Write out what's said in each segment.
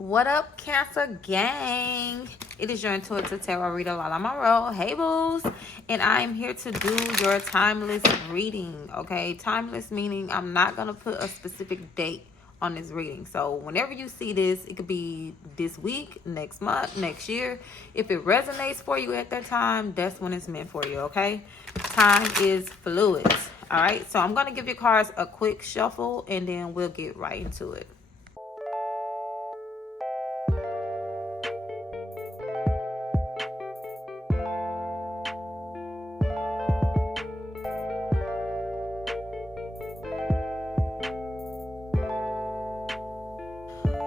What up, Cancer Gang? It is your intuitive tarot reader, Lala Monroe. Hey, boos. And I am here to do your timeless reading, okay? Timeless meaning I'm not going to put a specific date on this reading. So whenever you see this, it could be this week, next month, next year. If it resonates for you at that time, that's when it's meant for you, okay? Time is fluid, all right? So I'm going to give your cards a quick shuffle, and then we'll get right into it.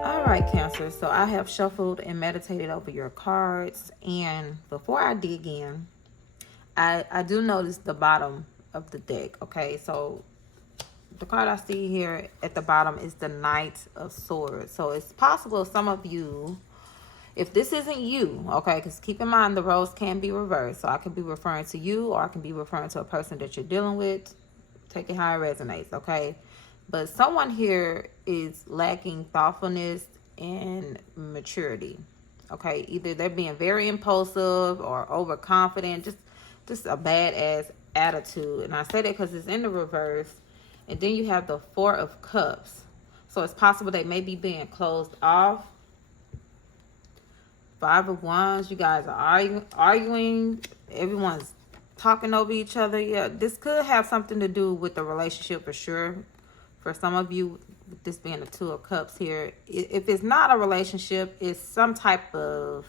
Alright, Cancer, so I have shuffled and meditated over your cards, and before I dig in, I do notice the bottom of the deck, okay? So the card I see here at the bottom is the Knight of Swords. So it's possible some of you, if this isn't you, okay, because keep in mind the roles can be reversed. So I could be referring to you, or I can be referring to a person that you're dealing with. Take it how it resonates, okay? But someone here is lacking thoughtfulness and maturity, okay? Either they're being very impulsive or overconfident, just a badass attitude. And I say that because it's in the reverse. And then you have the Four of Cups. So it's possible they may be being closed off. Five of Wands, you guys are arguing. Everyone's talking over each other. Yeah, this could have something to do with the relationship for sure. For some of you, this being the Two of Cups here, if it's not a relationship, it's some type of...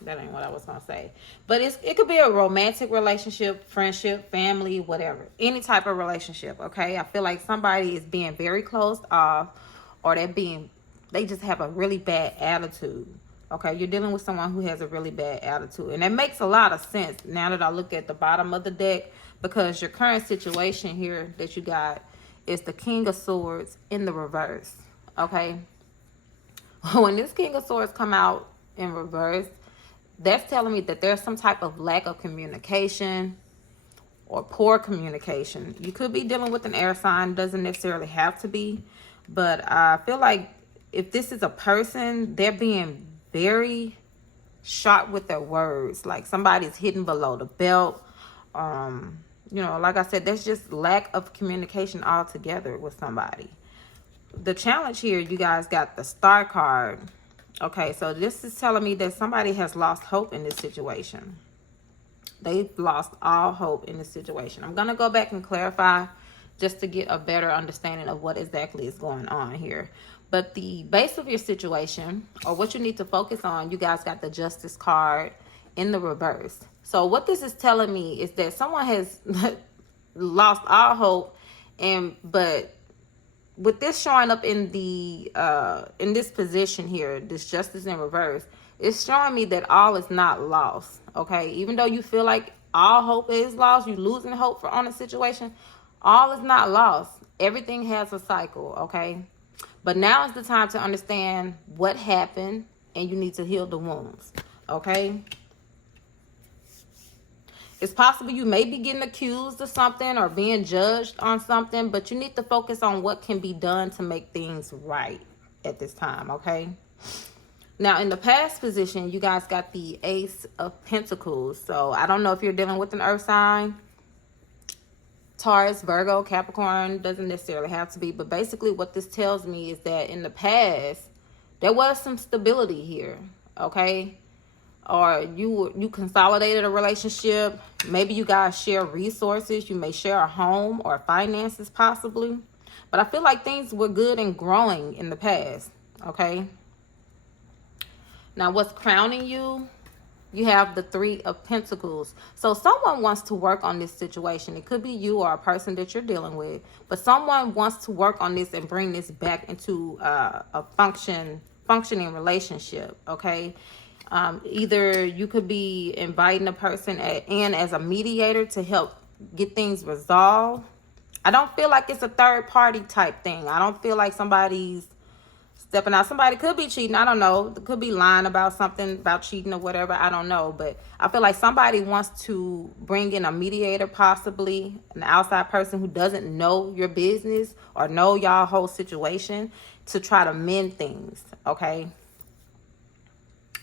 That ain't what I was going to say. But it could be a romantic relationship, friendship, family, whatever. Any type of relationship, okay? I feel like somebody is being very closed off, or they just have a really bad attitude. Okay, you're dealing with someone who has a really bad attitude. And that makes a lot of sense now that I look at the bottom of the deck, because your current situation here that you got is the King of Swords in the reverse. Okay, when this King of Swords come out in reverse, that's telling me that there's some type of lack of communication or poor communication. You could be dealing with an air sign, doesn't necessarily have to be, but I feel like if this is a person, they're being very sharp with their words, like somebody's hidden below the belt. You know, like I said, there's just lack of communication altogether with somebody. The challenge here, you guys got the Star card. Okay, so this is telling me that somebody has lost hope in this situation. They've lost all hope in this situation. I'm going to go back and clarify just to get a better understanding of what exactly is going on here. But the base of your situation, or what you need to focus on, you guys got the Justice card in the reverse. So what this is telling me is that someone has lost all hope, but with this showing up in the in this position here, this Justice in reverse, it's showing me that all is not lost. Okay, even though you feel like all hope is lost, you losing hope on a situation, all is not lost. Everything has a cycle. Okay, but now is the time to understand what happened, and you need to heal the wounds. Okay. It's possible you may be getting accused of something or being judged on something, but you need to focus on what can be done to make things right at this time, okay? Now, in the past position, you guys got the Ace of Pentacles. So I don't know if you're dealing with an earth sign. Taurus, Virgo, Capricorn, doesn't necessarily have to be. But basically what this tells me is that in the past, there was some stability here, okay? Or you consolidated a relationship. Maybe you guys share resources. You may share a home or finances possibly. But I feel like things were good and growing in the past, okay? Now what's crowning you? You have the Three of Pentacles. So someone wants to work on this situation. It could be you or a person that you're dealing with. But someone wants to work on this and bring this back into a functioning relationship, okay? Either you could be inviting a person in as a mediator to help get things resolved. I don't feel like it's a third party type thing. I don't feel like somebody's stepping out. Somebody could be cheating. I don't know. They could be lying about something, about cheating or whatever. I don't know. But I feel like somebody wants to bring in a mediator, possibly an outside person who doesn't know your business or know y'all whole situation, to try to mend things, okay?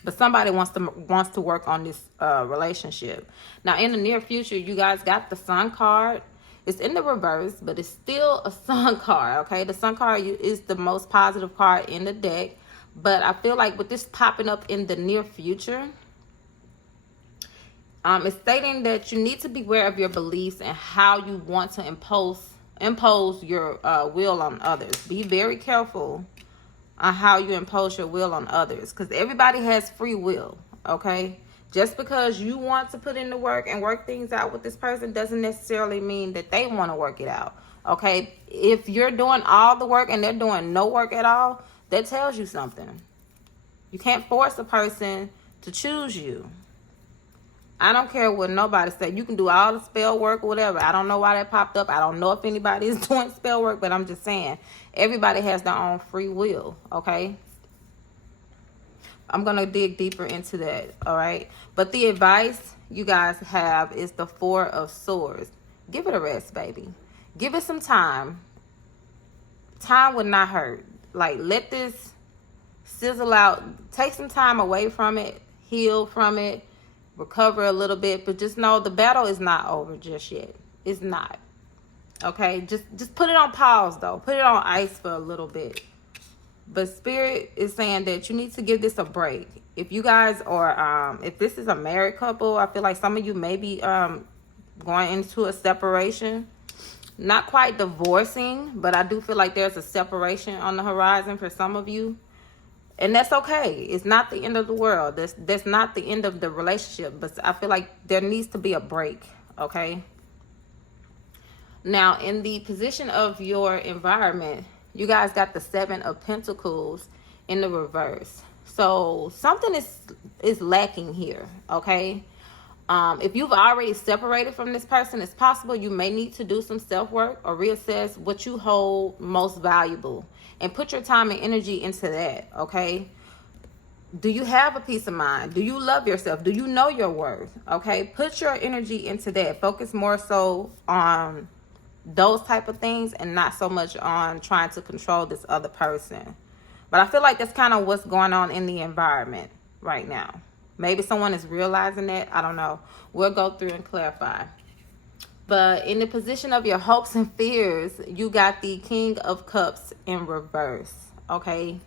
But somebody wants to work on this relationship. Now, in the near future, you guys got the Sun card. It's in the reverse, but it's still a Sun card, okay? The Sun card is the most positive card in the deck. But I feel like with this popping up in the near future, it's stating that you need to be aware of your beliefs and how you want to impose your will on others. Be very careful on how you impose your will on others, because everybody has free will, okay? Just because you want to put in the work and work things out with this person doesn't necessarily mean that they want to work it out, okay? If you're doing all the work and they're doing no work at all, that tells you something. You can't force a person to choose you. I don't care what nobody said. You can do all the spell work or whatever. I don't know why that popped up. I don't know if anybody is doing spell work, but I'm just saying, everybody has their own free will, okay? I'm going to dig deeper into that, all right? But the advice you guys have is the Four of Swords. Give it a rest, baby. Give it some time. Time would not hurt. Like, let this sizzle out. Take some time away from it. Heal from it. Recover a little bit. But just know the battle is not over just yet. It's not. Okay? Just put it on pause, though. Put it on ice for a little bit. But Spirit is saying that you need to give this a break. If you guys are, if this is a married couple, I feel like some of you may be going into a separation. Not quite divorcing, but I do feel like there's a separation on the horizon for some of you. And that's okay. It's not the end of the world. That's not the end of the relationship. But I feel like there needs to be a break, okay? Now, in the position of your environment, you guys got the Seven of Pentacles in the reverse. So something is lacking here, okay? If you've already separated from this person, it's possible you may need to do some self-work or reassess what you hold most valuable and put your time and energy into that, okay? Do you have a peace of mind? Do you love yourself? Do you know your worth? Okay, put your energy into that. Focus more so on those type of things and not so much on trying to control this other person. But I feel like that's kind of what's going on in the environment right now. Maybe someone is realizing that. I don't know. We'll go through and clarify. But in the position of your hopes and fears, you got the King of Cups in reverse. Okay.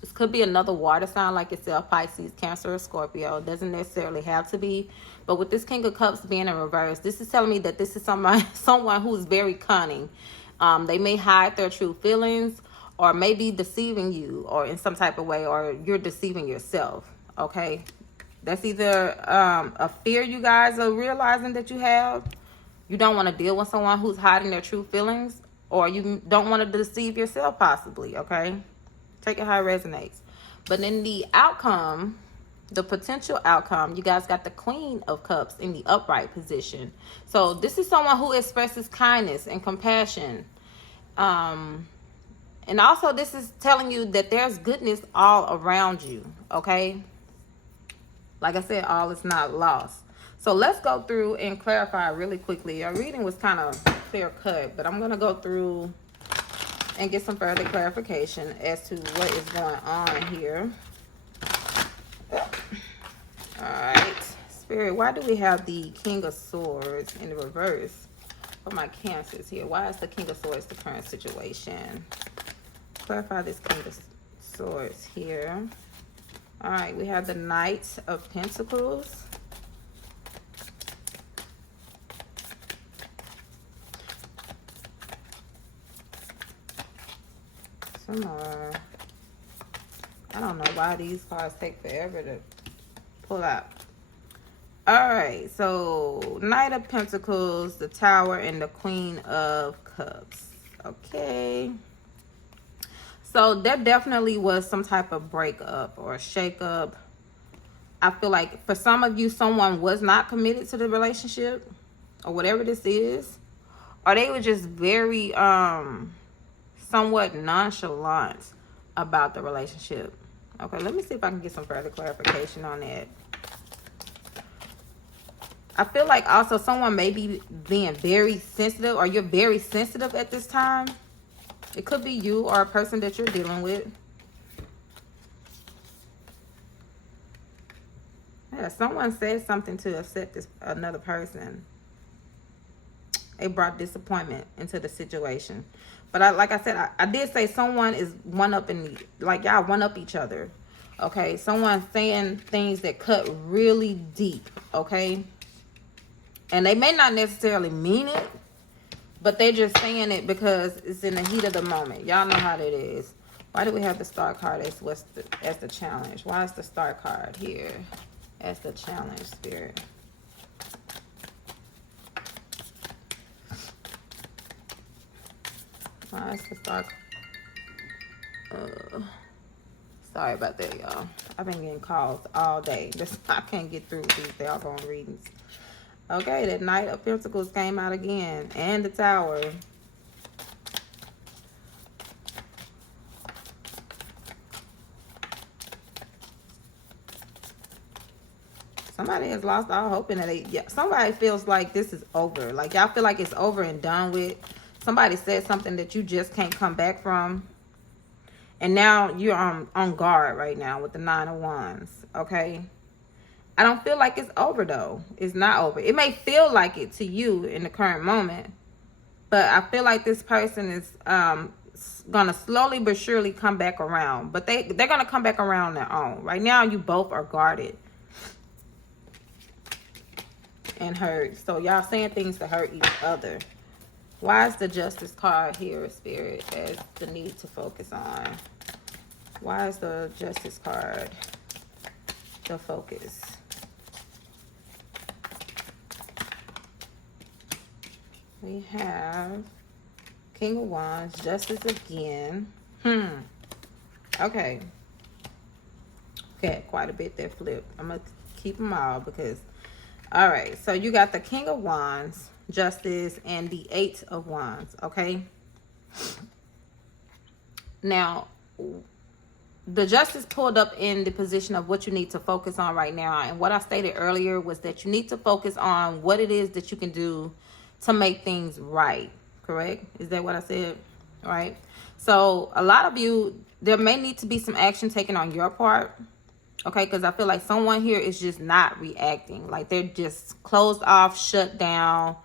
This could be another water sign like yourself, Pisces, Cancer, or Scorpio. It doesn't necessarily have to be. But with this King of Cups being in reverse, this is telling me that this is someone who's very cunning. They may hide their true feelings or maybe deceiving you or in some type of way, or you're deceiving yourself. Okay. That's either a fear you guys are realizing that you have. You don't want to deal with someone who's hiding their true feelings, or you don't want to deceive yourself possibly, okay? Take it how it resonates. But in the outcome, the potential outcome, you guys got the Queen of Cups in the upright position. So this is someone who expresses kindness and compassion. And also this is telling you that there's goodness all around you, okay? Like I said, all is not lost. So let's go through and clarify really quickly. Our reading was kind of clear cut, but I'm going to go through and get some further clarification as to what is going on here. All right. Spirit, why do we have the King of Swords in the reverse for my Cancers here? Why is the King of Swords the current situation? Clarify this King of Swords here. All right, we have the Knight of Pentacles. Some more. I don't know why these cards take forever to pull out. All right, so Knight of Pentacles, the Tower, and the Queen of Cups. Okay. So there definitely was some type of breakup or shakeup. I feel like for some of you, someone was not committed to the relationship or whatever this is. Or they were just very somewhat nonchalant about the relationship. Okay, let me see if I can get some further clarification on that. I feel like also someone may be being very sensitive, or you're very sensitive at this time. It could be you or a person that you're dealing with. Yeah, someone said something to upset this another person. They brought disappointment into the situation. But like I said, I did say someone is one-upping, like y'all one-up each other. Okay, someone saying things that cut really deep, okay? And they may not necessarily mean it, but they're just saying it because it's in the heat of the moment. Y'all know how that is. Why do we have the star card as the challenge? Why is the star card here as the challenge, Spirit? Why is the star? Sorry about that, y'all. I've been getting calls all day. I can't get through these doggone readings. Okay, that Knight of Pentacles came out again. And the Tower. Somebody has lost all hope in it. Yeah, somebody feels like this is over. Like y'all feel like it's over and done with. Somebody said something that you just can't come back from. And now you're on guard right now with the Nine of Wands. Okay? I don't feel like it's over, though. It's not over. It may feel like it to you in the current moment. But I feel like this person is going to slowly but surely come back around. But they're going to come back around on their own. Right now, you both are guarded and hurt. So y'all saying things to hurt each other. Why is the Justice card here, Spirit, as the need to focus on? Why is the Justice card the focus? We have King of Wands, Justice again. Okay. Okay, quite a bit that flipped. I'm going to keep them all because... All right, so you got the King of Wands, Justice, and the Eight of Wands, okay? Now, the Justice pulled up in the position of what you need to focus on right now. And what I stated earlier was that you need to focus on what it is that you can do to make things right, correct? Is that what I said? All right. So a lot of you, there may need to be some action taken on your part. Okay, because I feel like someone here is just not reacting. Like they're just closed off, shut down,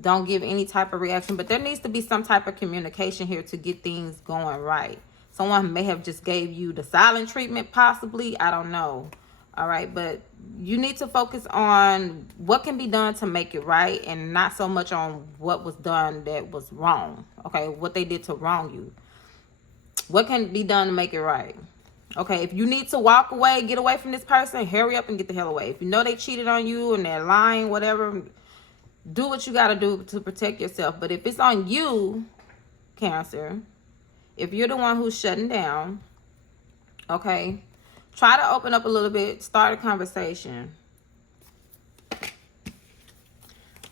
don't give any type of reaction. But there needs to be some type of communication here to get things going right. Someone may have just gave you the silent treatment, possibly. I don't know. All right, but you need to focus on what can be done to make it right and not so much on what was done that was wrong. Okay, what they did to wrong you. What can be done to make it right? Okay, if you need to walk away, get away from this person, hurry up and get the hell away. If you know they cheated on you and they're lying, whatever, do what you got to do to protect yourself. But if it's on you, Cancer, if you're the one who's shutting down, okay, try to open up a little bit, start a conversation.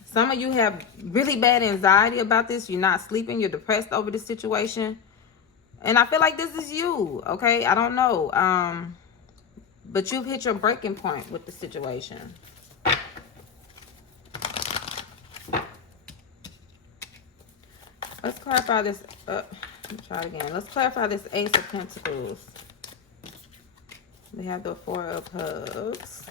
Some of you have really bad anxiety about this. You're not sleeping. You're depressed over this situation. And I feel like this is you, okay? I don't know. But you've hit your breaking point with the situation. Let's clarify this. Try it again. Let's clarify this Ace of Pentacles. We have the Four of Cups.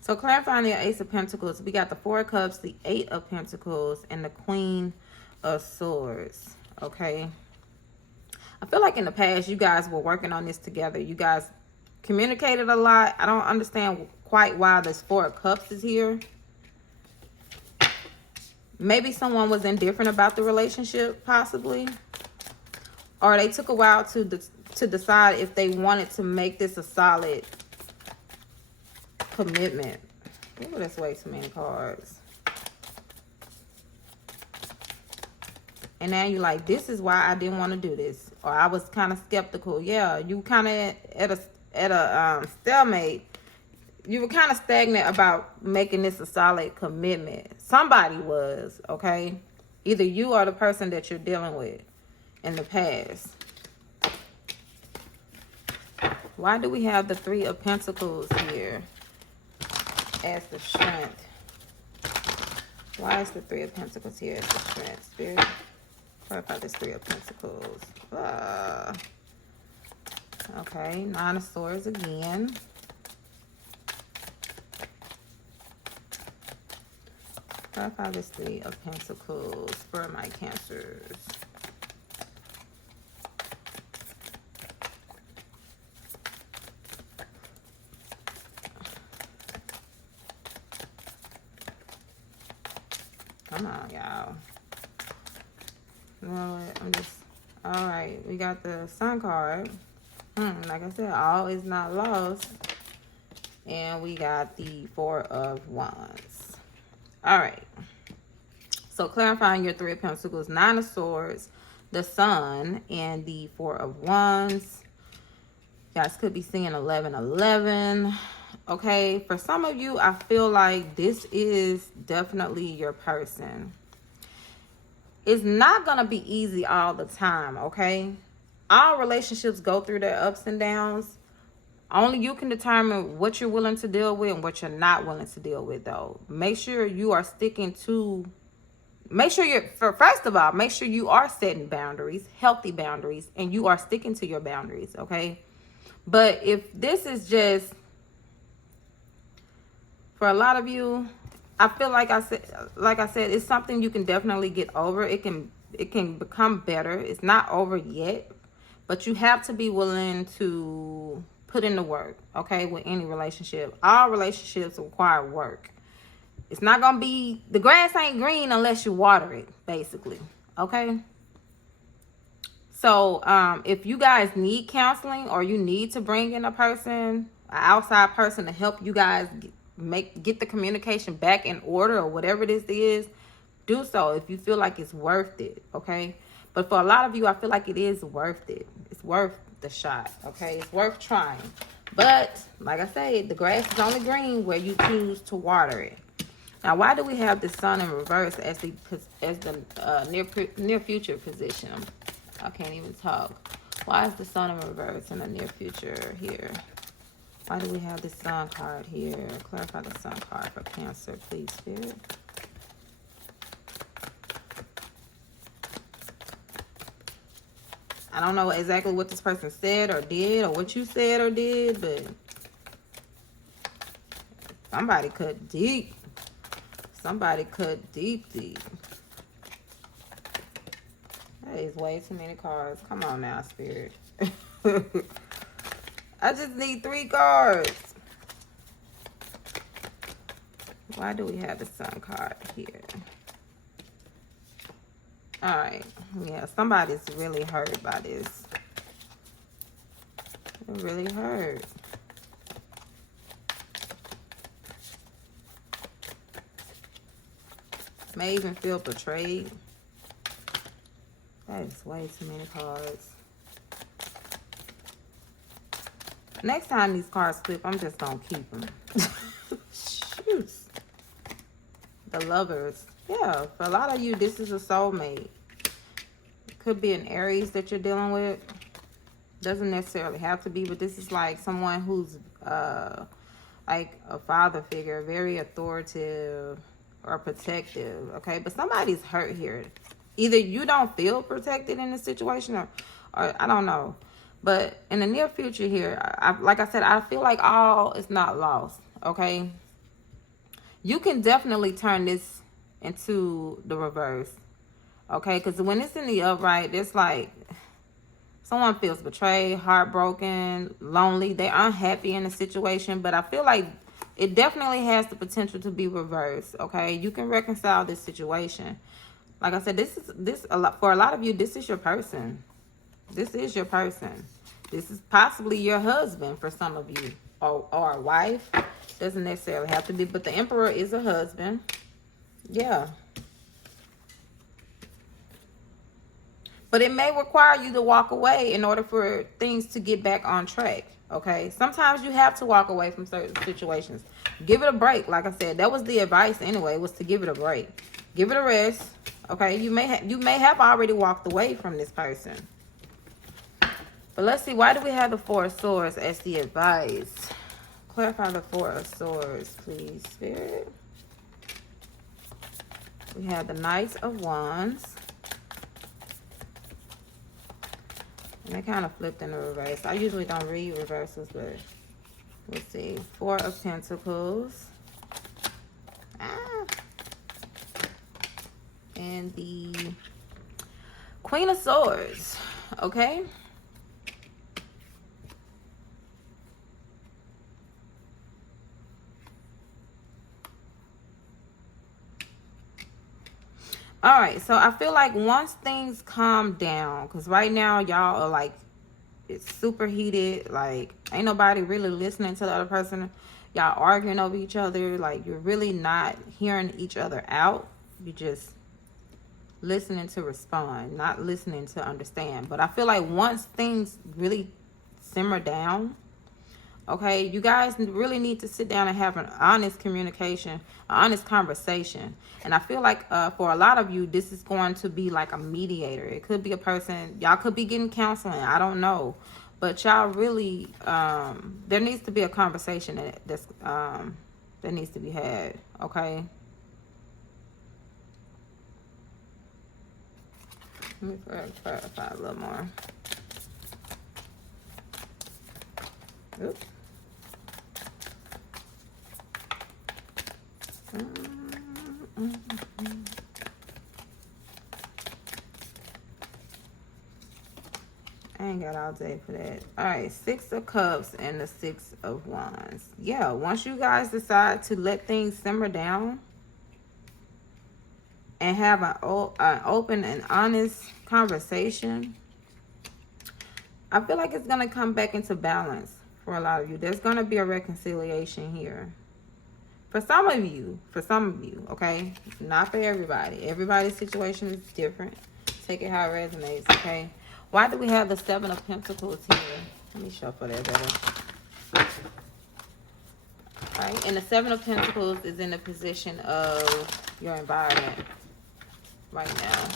So clarifying the Ace of Pentacles, we got the Four of Cups, the Eight of Pentacles, and the Queen of Swords, okay? I feel like in the past, you guys were working on this together. You guys communicated a lot. I don't understand quite why this Four of Cups is here. Maybe someone was indifferent about the relationship, possibly. Or they took a while to decide if they wanted to make this a solid commitment. Ooh, that's way too many cards. And now you're like, this is why I didn't want to do this. Or I was kind of skeptical. Yeah, you kind of at at a stalemate. You were kind of stagnant about making this a solid commitment. Somebody was, okay? Either you or the person that you're dealing with in the past. Why do we have the Three of Pentacles here as the strength? Why is the Three of Pentacles here as the strength, Spirit? Clarify this Three of Pentacles. Okay, Nine of Swords again. Clarify this Three of Pentacles for my Cancers. Come on, y'all. You know what? I'm just... All right, we got the Sun card. Like I said, all is not lost. And we got the Four of Wands. All right. So clarifying your Three of Pentacles, Nine of Swords, the Sun, and the Four of Wands. You guys could be seeing 1111. Okay, for some of you, I feel like this is definitely your person. It's not going to be easy all the time, okay? All relationships go through their ups and downs. Only you can determine what you're willing to deal with and what you're not willing to deal with, though. Make sure you are sticking to... Make sure you're... First of all, make sure you are setting boundaries, healthy boundaries, and you are sticking to your boundaries, okay? But if this is just... For a lot of you, I feel like I said, it's something you can definitely get over. It can become better. It's not over yet, but you have to be willing to put in the work, okay, with any relationship. All relationships require work. It's not going to be, the grass ain't green unless you water it, basically, okay? So if you guys need counseling or you need to bring in a person, an outside person to help you guys get the communication back in order or whatever this is, do so if you feel like it's worth it, okay? But for a lot of you, I feel like it is worth it. It's worth the shot, okay? It's worth trying. But like I said, the grass is only green where you choose to water it. Now, why do we have the Sun in reverse as the near future position? I can't even talk. Why is the Sun in reverse in the near future here? Why do we have the Sun card here? Clarify the Sun card for Cancer, please, Spirit. I don't know exactly what this person said or did or what you said or did, but somebody cut deep. Somebody cut deep, deep. That is way too many cards. Come on now, Spirit. I just need 3 cards. Why do we have the Sun card here? All right. Yeah, somebody's really hurt by this. They're really hurt. May even feel betrayed. That is way too many cards. Next time these cards flip, I'm just going to keep them. Shoot. The Lovers. Yeah, for a lot of you, this is a soulmate. It could be an Aries that you're dealing with. Doesn't necessarily have to be, but this is like someone who's like a father figure, very authoritative or protective, okay? But somebody's hurt here. Either you don't feel protected in this situation or I don't know. But in the near future here, like I said, I feel like all is not lost, okay? You can definitely turn this into the reverse, okay? Because when it's in the upright, it's like someone feels betrayed, heartbroken, lonely. They're unhappy in the situation, but I feel like it definitely has the potential to be reversed, okay? You can reconcile this situation. Like I said, for a lot of you, this is your person. This is your person. This is possibly your husband for some of you. Or a wife. Doesn't necessarily have to be. But the Emperor is a husband. Yeah. But it may require you to walk away in order for things to get back on track. Okay, sometimes you have to walk away from certain situations. Give it a break. Like I said, that was the advice anyway, was to give it a break. Give it a rest. Okay, you may have already walked away from this person. But let's see, why do we have the Four of Swords as the advice? Clarify the Four of Swords, please, Spirit. We have the Knight of Wands. And they kind of flipped in the reverse. I usually don't read reversals, but let's see. Four of Pentacles. And the Queen of Swords. Okay. All right, so I feel like once things calm down, because right now y'all are like, it's super heated, like ain't nobody really listening to the other person. Y'all arguing over each other, like you're really not hearing each other out. You just listening to respond, not listening to understand. But I feel like once things really simmer down, okay, you guys really need to sit down and have an honest communication, an honest conversation. And I feel like for a lot of you, this is going to be like a mediator. It could be a person, y'all could be getting counseling, I don't know. But y'all really, there needs to be a conversation that needs to be had, okay? Let me clarify a little more. Oops. I ain't got all day for that. All right, Six of Cups and the Six of Wands. Yeah, once you guys decide to let things simmer down and have an open and honest conversation, I feel like it's going to come back into balance for a lot of you. There's going to be a reconciliation here. For some of you, okay? Not for everybody. Everybody's situation is different. Take it how it resonates, okay? Why do we have the Seven of Pentacles here? Let me shuffle that better. All right, and the Seven of Pentacles is in the position of your environment right now.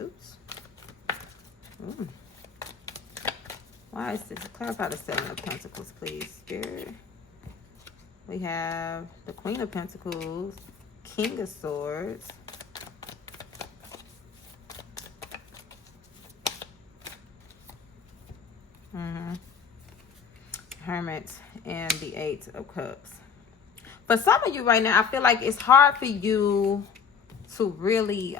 Oops. Ooh. Why is this? Clarify the Seven of Pentacles, please, Spirit. We have the Queen of Pentacles, King of Swords, Hermit, and the Eight of Cups. For some of you right now, I feel like it's hard for you to really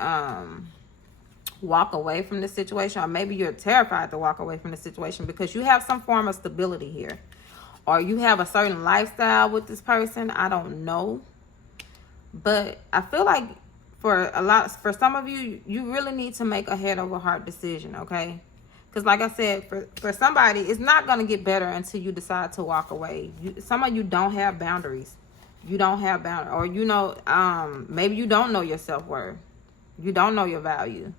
walk away from the situation, or maybe you're terrified to walk away from the situation because you have some form of stability here, or you have a certain lifestyle with this person. I don't know, but I feel like for some of you, you really need to make a head over heart decision, okay? Because like I said, for somebody, it's not going to get better until you decide to walk away. Some of you don't have boundaries. You don't have boundaries, or you know, maybe you don't know your self-worth. You don't know your value.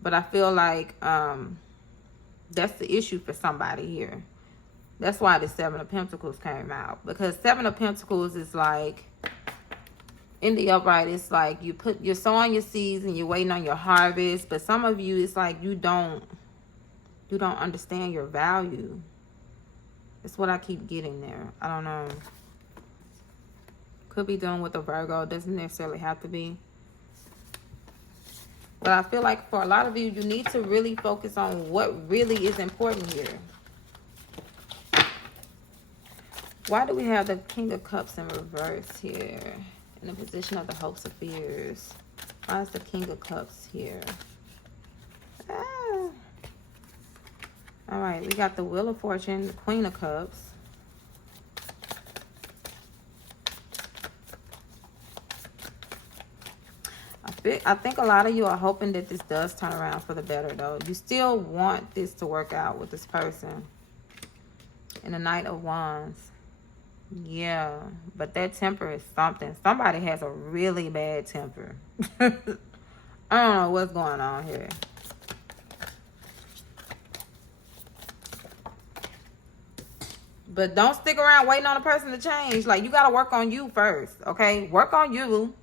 But I feel like that's the issue for somebody here. That's why the Seven of Pentacles came out. Because Seven of Pentacles is like, in the upright, it's like you're sowing your seeds and you're waiting on your harvest. But some of you, it's like you don't understand your value. It's what I keep getting there. I don't know. Could be dealing with a Virgo. Doesn't necessarily have to be. But I feel like for a lot of you, you need to really focus on what really is important here. Why do we have the King of Cups in reverse here? In the position of the hopes of fears. Why is the King of Cups here? Ah. All right, we got the Wheel of Fortune, the Queen of Cups. I think a lot of you are hoping that this does turn around for the better, though. You still want this to work out with this person. And the Knight of Wands. Yeah, but that temper is something. Somebody has a really bad temper. I don't know what's going on here. But don't stick around waiting on a person to change. Like, you got to work on you first, okay? Work on you.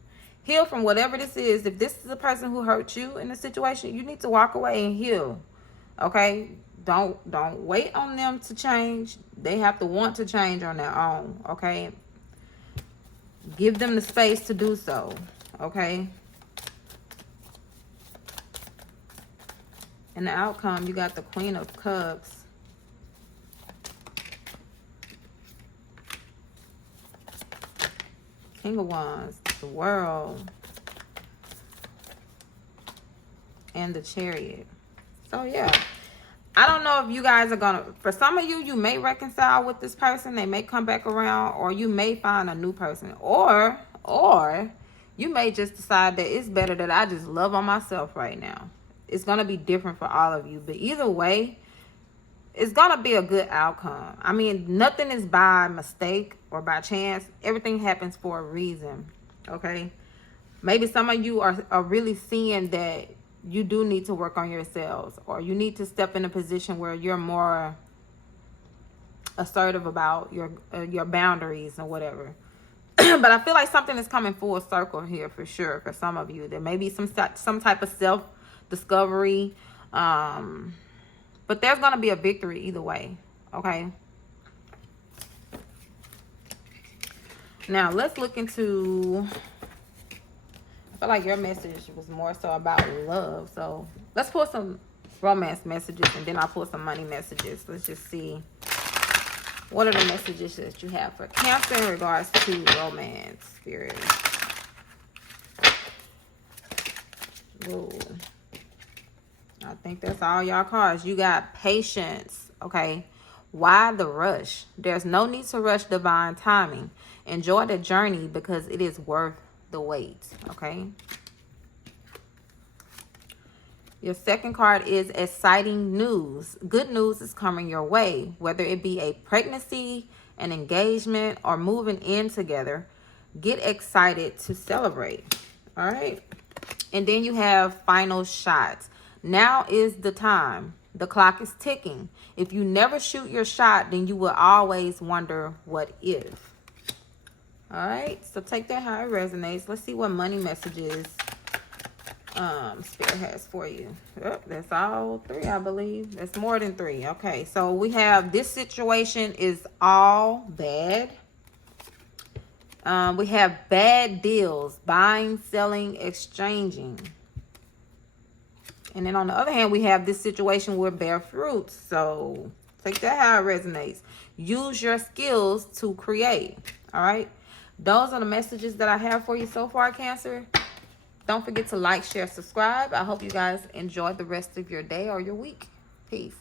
Heal from whatever this is. If this is a person who hurt you in the situation, you need to walk away and heal, okay? Don't wait on them to change. They have to want to change on their own, okay? Give them the space to do so, okay? And the outcome, you got the Queen of Cups. King of Wands, the World, and the Chariot. So, yeah. I don't know if you guys are going to, for some of you, you may reconcile with this person. They may come back around, or you may find a new person. Or you may just decide that it's better that I just love on myself right now. It's going to be different for all of you. But either way, it's going to be a good outcome. I mean, nothing is by mistake or by chance. Everything happens for a reason, okay? Maybe some of you are really seeing that you do need to work on yourselves, or you need to step in a position where you're more assertive about your boundaries or whatever. But I feel like something is coming full circle here for sure for some of you. There may be some type of self-discovery, but there's going to be a victory either way, okay? Now, let's look into... I feel like your message was more so about love. So, let's pull some romance messages, and then I'll pull some money messages. Let's just see. What are the messages that you have for Cancer in regards to romance, Spirit? Ooh. I think that's all y'all cards. You got patience, okay? Why the rush? There's no need to rush divine timing. Enjoy the journey because it is worth the wait, okay? Your second card is exciting news. Good news is coming your way, whether it be a pregnancy, an engagement, or moving in together. Get excited to celebrate, all right? And then you have final shots. Now is the time. The clock is ticking. If you never shoot your shot, then you will always wonder what if. All right, so take that how it resonates. Let's see what money messages Spirit has for you. Oh, that's all three, I believe. That's more than three. Okay, so we have this situation is all bad. We have bad deals, buying, selling, exchanging. And then on the other hand, we have this situation where bear fruits. So take that how it resonates. Use your skills to create. All right. Those are the messages that I have for you so far, Cancer. Don't forget to like, share, subscribe. I hope you guys enjoy the rest of your day or your week. Peace.